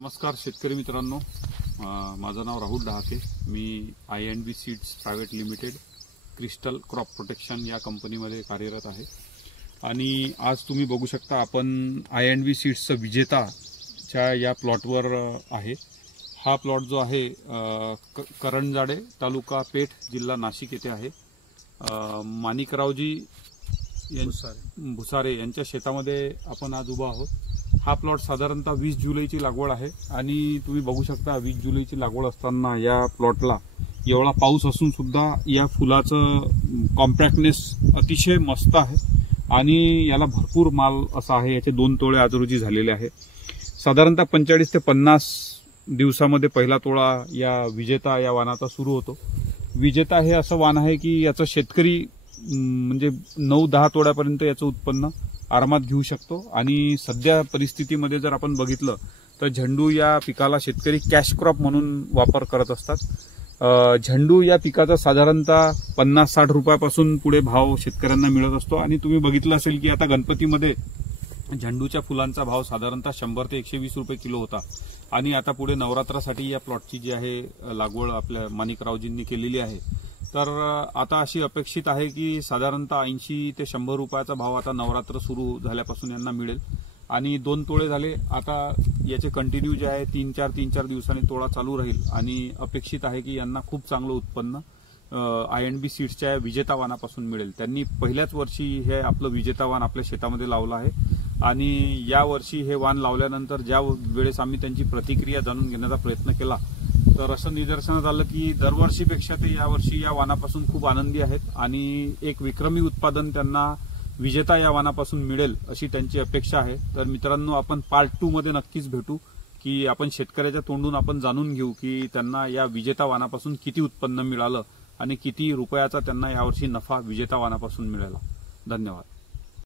नमस्कार शेतकरी मित्रांनो, माझं नाव राहुल डहाके. मी I&B seeds private limited crystal crop protection या कंपनीमध्ये कार्यरत आहे. आणि आज तुम्ही बघू शकता आपण I&B सीड्सचं विजेताच्या या प्लॉटवर आहे. हा प्लॉट जो आहे करंजाडे तालुका पेठ जिल्हा नाशिक येथे आहे. माणिकरावजी भुसारे यांच्या शेतामध्ये आपण आज उभा आहोत. हा प्लॉट साधारणतः 20 जुलैची लागवड आहे आणि तुम्ही बघू शकता 20 जुलैची लागवड असताना या प्लॉटला एवढा पाऊस असून सुद्धा या फुलाचं कॉम्पॅक्टनेस अतिशय मस्त आहे आणि याला भरपूर माल असा आहे. याचे 2 तोळे आज रोजी झालेले आहे. साधारणतः 45 ते 50 दिवसामध्ये पहिला तोळा या विजेता या वाणाचा सुरू होतो. विजेता हे असं वाण आहे की याचं शेतकरी म्हणजे 9-10 तोड्यापर्यंत याचं उत्पन्न आरामात घेऊ शकतो. आणि सध्या परिस्थितीमध्ये जर आपण बघितलं तर झेंडू या पिकाला शेतकरी कॅश क्रॉप म्हणून वापर करत असतात. झेंडू या पिकाचा साधारणतः 50-60 रुपयापासून पुढे भाव शेतकऱ्यांना मिळत असतो. आणि तुम्ही बघितलं असेल की आता गणपतीमध्ये झेंडूच्या फुलांचा भाव साधारणतः 100 ते 120 रुपये किलो होता. आणि आता पुढे नवरात्रासाठी या प्लॉटची जी आहे लागवड आपल्या माणिकरावजींनी केलेली आहे. तर आता अशी अपेक्षित आहे की साधारणतः 80 ते 100 रुपयाचा भाव आता नवरात्र सुरू झाल्यापासून यांना मिळेल. आणि 2 तोळे झाले. आता याचे कंटिन्यू जे आहे 3-4 दिवसांनी तोळा चालू राहील. आणि अपेक्षित आहे की यांना खूप चांगलं उत्पन्न I&B सीड्सच्या विजेता वाणापासून मिळेल. त्यांनी पहिल्याच वर्षी हे आपलं विजेता वाण आपल्या शेतामध्ये लावलं आहे. आणि या वर्षी हे वाण लावल्यानंतर ज्या वेळेस आम्ही त्यांची प्रतिक्रिया जाणून घेण्याचा प्रयत्न केला तर असं निदर्शनास आलं की दरवर्षीपेक्षा ते यावर्षी या वाणापासून खूप आनंदी आहेत. आणि एक विक्रमी उत्पादन त्यांना विजेता या वाणापासून मिळेल अशी त्यांची अपेक्षा आहे. तर मित्रांनो, आपण पार्ट 2 मध्ये नक्कीच भेटू की आपण शेतकऱ्याच्या तोंडून आपण जाणून घेऊ की त्यांना या विजेता वाणापासून किती उत्पन्न मिळालं आणि किती रुपयाचा त्यांना यावर्षी नफा विजेता वाणापासून मिळाला. धन्यवाद.